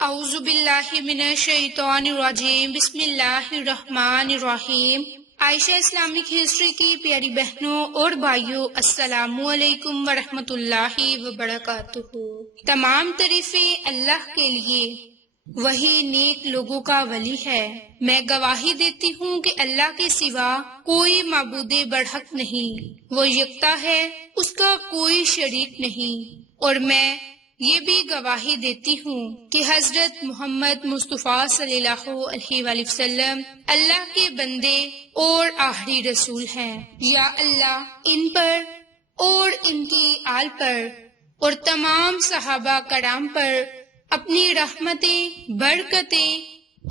اعوذ باللہ من الشیطان الرجیم، بسم اللہ الرحمن الرحیم۔ عائشہ اسلامک ہسٹری کی پیاری بہنوں اور بھائیوں، السلام علیکم ورحمۃ اللہ وبرکاتہ۔ تمام تعریفیں اللہ کے لیے، وہی نیک لوگوں کا ولی ہے۔ میں گواہی دیتی ہوں کہ اللہ کے سوا کوئی معبود برحق نہیں، وہ یکتا ہے، اس کا کوئی شریک نہیں، اور میں یہ بھی گواہی دیتی ہوں کہ حضرت محمد مصطفیٰ صلی اللہ علیہ وآلہ وسلم اللہ کے بندے اور آخری رسول ہیں۔ یا اللہ ان پر اور ان کی آل پر اور تمام صحابہ کرام پر اپنی رحمتیں، برکتیں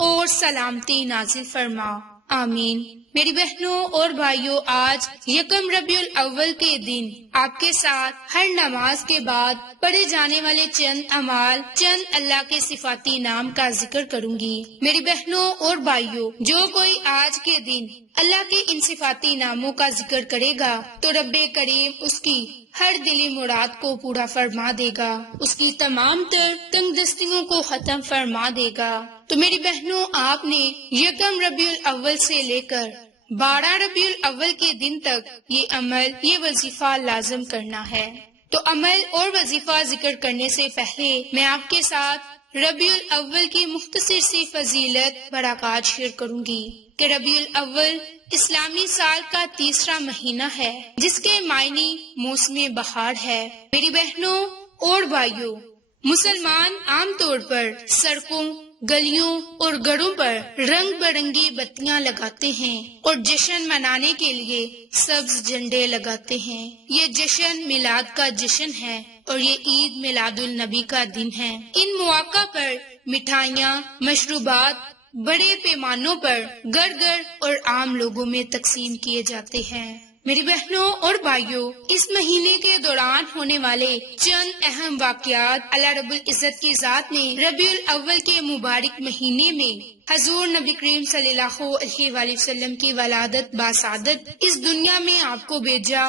اور سلامتی نازل فرما، آمین۔ میری بہنوں اور بھائیوں، آج یکم ربیع الاول کے دن آپ کے ساتھ ہر نماز کے بعد پڑھے جانے والے چند اعمال، چند اللہ کے صفاتی نام کا ذکر کروں گی۔ میری بہنوں اور بھائیوں، جو کوئی آج کے دن اللہ کے ان صفاتی ناموں کا ذکر کرے گا تو رب کریم اس کی ہر دلی مراد کو پورا فرما دے گا، اس کی تمام تر تنگ دستیوں کو ختم فرما دے گا۔ تو میری بہنوں، آپ نے یکم ربیع الاول سے لے کر 12 ربیع الاول کے دن تک یہ عمل، یہ وظیفہ لازم کرنا ہے۔ تو عمل اور وظیفہ ذکر کرنے سے پہلے میں آپ کے ساتھ ربیع الاول کی مختصر سی فضیلت برکات شیئر کروں گی کہ ربیع الاول اسلامی سال کا تیسرا مہینہ ہے، جس کے معنی موسم بہار ہے۔ میری بہنوں اور بھائیوں، مسلمان عام طور پر سڑکوں، گلیوں اور گھروں پر رنگ برنگی بتیاں لگاتے ہیں اور جشن منانے کے لیے سبز جھنڈے لگاتے ہیں۔ یہ جشن میلاد کا جشن ہے اور یہ عید میلاد النبی کا دن ہے۔ ان مواقع پر مٹھائیاں، مشروبات بڑے پیمانوں پر گھر گھر اور عام لوگوں میں تقسیم کیے جاتے ہیں۔ میری بہنوں اور بھائیوں، اس مہینے کے دوران ہونے والے چند اہم واقعات، اللہ رب العزت کی ذات نے ربیع الاول کے مبارک مہینے میں حضور نبی کریم صلی اللہ علیہ وآلہ وسلم کی ولادت باسعادت اس دنیا میں آپ کو بھیجا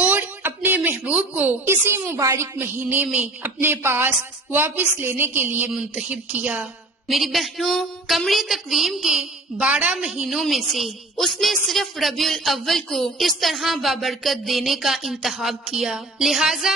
اور اپنے محبوب کو اسی مبارک مہینے میں اپنے پاس واپس لینے کے لیے منتخب کیا۔ میری بہنوں، قمری تقویم کے 12 مہینوں میں سے اس نے صرف ربیع الاول کو اس طرح بابرکت دینے کا انتخاب کیا، لہذا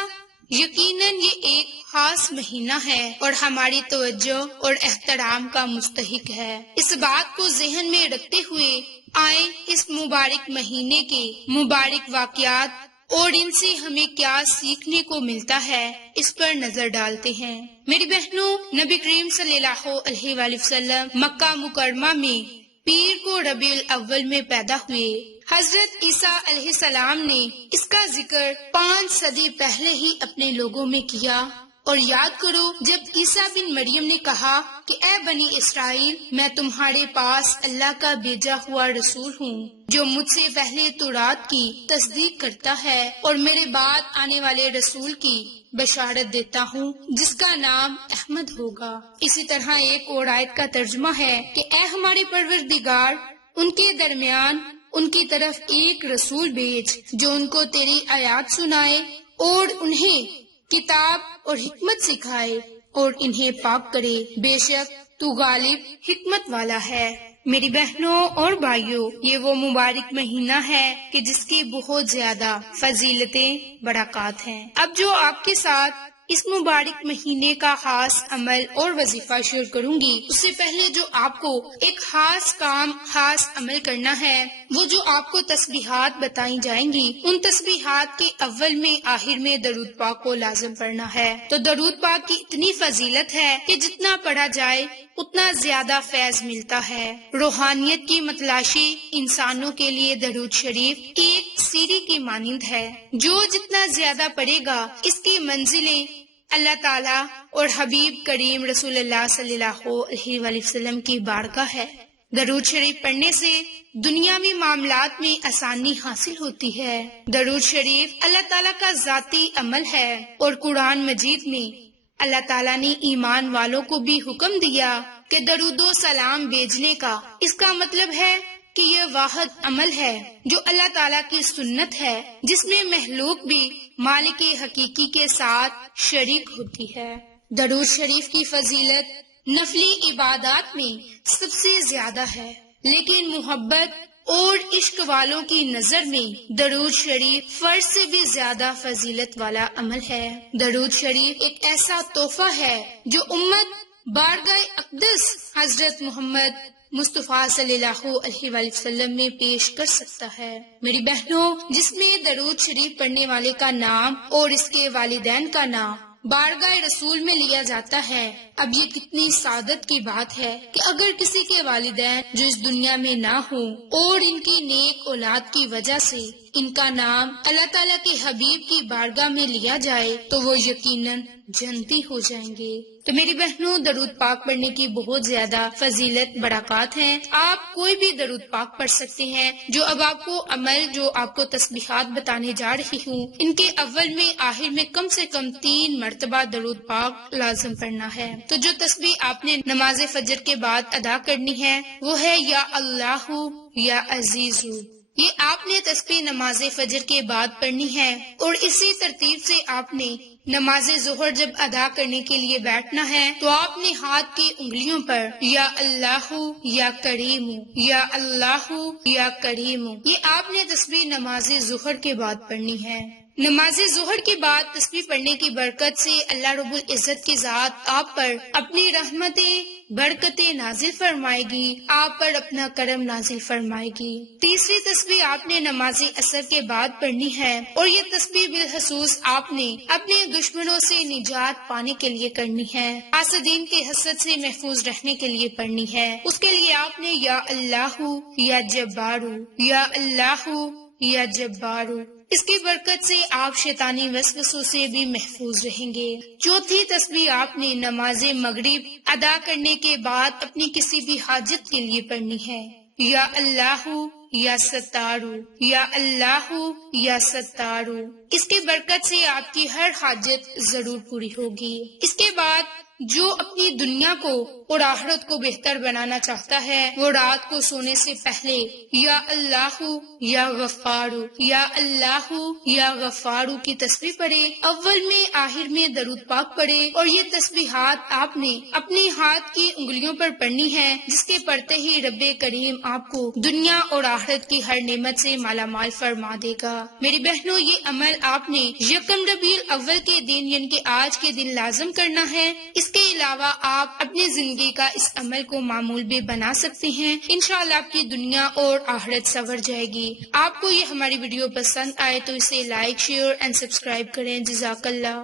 یقیناً یہ ایک خاص مہینہ ہے اور ہماری توجہ اور احترام کا مستحق ہے۔ اس بات کو ذہن میں رکھتے ہوئے آئیں اس مبارک مہینے کے مبارک واقعات اور ان سے ہمیں کیا سیکھنے کو ملتا ہے، اس پر نظر ڈالتے ہیں۔ میری بہنوں، نبی کریم صلی اللہ علیہ وآلہ وسلم مکہ مکرمہ میں پیر کو ربیع الاول میں پیدا ہوئے۔ حضرت عیسیٰ علیہ السلام نے اس کا ذکر 5 صدی پہلے ہی اپنے لوگوں میں کیا، اور یاد کرو جب عیسیٰ بن مریم نے کہا کہ اے بنی اسرائیل، میں تمہارے پاس اللہ کا بھیجا ہوا رسول ہوں، جو مجھ سے پہلے تورات کی تصدیق کرتا ہے اور میرے بعد آنے والے رسول کی بشارت دیتا ہوں جس کا نام احمد ہوگا۔ اسی طرح ایک اور آیت کا ترجمہ ہے کہ اے ہمارے پروردگار، ان کے درمیان ان کی طرف ایک رسول بھیج جو ان کو تیری آیات سنائے اور انہیں کتاب اور حکمت سکھائے اور انہیں پاک کرے، بے شک تو غالب حکمت والا ہے۔ میری بہنوں اور بھائیوں، یہ وہ مبارک مہینہ ہے کہ جس کی بہت زیادہ فضیلتیں، برکات ہیں۔ اب جو آپ کے ساتھ اس مبارک مہینے کا خاص عمل اور وظیفہ شیئر کروں گی، اس سے پہلے جو آپ کو ایک خاص کام، خاص عمل کرنا ہے، وہ جو آپ کو تسبیحات بتائی جائیں گی، ان تسبیحات کے اول میں، آخر میں درود پاک کو لازم پڑھنا ہے۔ تو درود پاک کی اتنی فضیلت ہے کہ جتنا پڑھا جائے اتنا زیادہ فیض ملتا ہے۔ روحانیت کی متلاشی انسانوں کے لیے درود شریف ایک سیڑھی کی مانند ہے، جو جتنا زیادہ پڑھے گا اس کی منزلیں اللہ تعالیٰ اور حبیب کریم رسول اللہ صلی اللہ علیہ وآلہ وسلم کی بارگاہ ہے۔ درود شریف پڑھنے سے دنیاوی معاملات میں آسانی حاصل ہوتی ہے۔ درود شریف اللہ تعالیٰ کا ذاتی عمل ہے اور قرآن مجید میں اللہ تعالیٰ نے ایمان والوں کو بھی حکم دیا کہ درود و سلام بھیجنے کا۔ اس کا مطلب ہے کہ یہ واحد عمل ہے جو اللہ تعالیٰ کی سنت ہے، جس میں مخلوق بھی مالک حقیقی کے ساتھ شریک ہوتی ہے۔ درود شریف کی فضیلت نفلی عبادات میں سب سے زیادہ ہے، لیکن محبت اور عشق والوں کی نظر میں درود شریف فرض سے بھی زیادہ فضیلت والا عمل ہے۔ درود شریف ایک ایسا تحفہ ہے جو امت بارگاہ اقدس حضرت محمد مصطفیٰ صلی اللہ علیہ وآلہ وسلم میں پیش کر سکتا ہے۔ میری بہنوں، جس میں درود شریف پڑھنے والے کا نام اور اس کے والدین کا نام بارگاہ رسول میں لیا جاتا ہے، اب یہ کتنی سعادت کی بات ہے کہ اگر کسی کے والدین جو اس دنیا میں نہ ہوں اور ان کی نیک اولاد کی وجہ سے ان کا نام اللہ تعالیٰ کے حبیب کی بارگاہ میں لیا جائے تو وہ یقیناً جنتی ہو جائیں گے۔ تو میری بہنوں، درود پاک پڑھنے کی بہت زیادہ فضیلت برکات ہیں۔ آپ کوئی بھی درود پاک پڑھ سکتے ہیں۔ جو اب آپ کو عمل، جو آپ کو تسبیحات بتانے جا رہی ہوں، ان کے اول میں آخر میں کم سے کم 3 مرتبہ درود پاک لازم پڑھنا ہے۔ تو جو تسبیح آپ نے نماز فجر کے بعد ادا کرنی ہے وہ ہے یا اللہ یا عزیز۔ یہ آپ نے تسبیح نماز فجر کے بعد پڑھنی ہے، اور اسی ترتیب سے آپ نے نماز ظہر جب ادا کرنے کے لیے بیٹھنا ہے تو آپ نے ہاتھ کی انگلیوں پر یا اللہ یا کریم، یا اللہ یا کریم، یہ آپ نے تسبیح نماز ظہر کے بعد پڑھنی ہے۔ نماز ظہر کے بعد تسبیح پڑھنے کی برکت سے اللہ رب العزت کی ذات آپ پر اپنی رحمتیں برکتیں نازل فرمائے گی، آپ پر اپنا کرم نازل فرمائے گی۔ تیسری تسبیح آپ نے نماز عصر کے بعد پڑھنی ہے، اور یہ تسبیح بالخصوص آپ نے اپنے دشمنوں سے نجات پانے کے لیے کرنی ہے، حاسدین کے حسد سے محفوظ رہنے کے لیے پڑھنی ہے۔ اس کے لیے آپ نے یا اللہ یا جبارو، یا اللہ یا جبارو، اس کی برکت سے آپ شیطانی وسوسوں سے بھی محفوظ رہیں گے۔ چوتھی تسبیح آپ نے نماز مغرب ادا کرنے کے بعد اپنی کسی بھی حاجت کے لیے پڑھنی ہے، یا اللہ یا ستارو، یا اللہ یا ستارو، اس کی برکت سے آپ کی ہر حاجت ضرور پوری ہوگی۔ اس کے بعد جو اپنی دنیا کو اور آخرت کو بہتر بنانا چاہتا ہے وہ رات کو سونے سے پہلے یا اللہ یا غفارو، یا اللہ یا غفارو کی تسبیح پڑھے، اول میں آخر میں درود پاک پڑھے، اور یہ تسبیحات آپ نے اپنے ہاتھ کی انگلیوں پر پڑھنی ہے، جس کے پڑھتے ہی رب کریم آپ کو دنیا اور آخرت کی ہر نعمت سے مالا مال فرما دے گا۔ میری بہنوں، یہ عمل آپ نے یکم ربیع الاول کے دن یعنی کہ آج کے دن لازم کرنا ہے۔ اس کے علاوہ آپ اپنی زندگی کا اس عمل کو معمول بھی بنا سکتے ہیں، انشاءاللہ آپ کی دنیا اور آخرت سنور جائے گی۔ آپ کو یہ ہماری ویڈیو پسند آئے تو اسے لائک، شیئر اینڈ سبسکرائب کریں۔ جزاک اللہ۔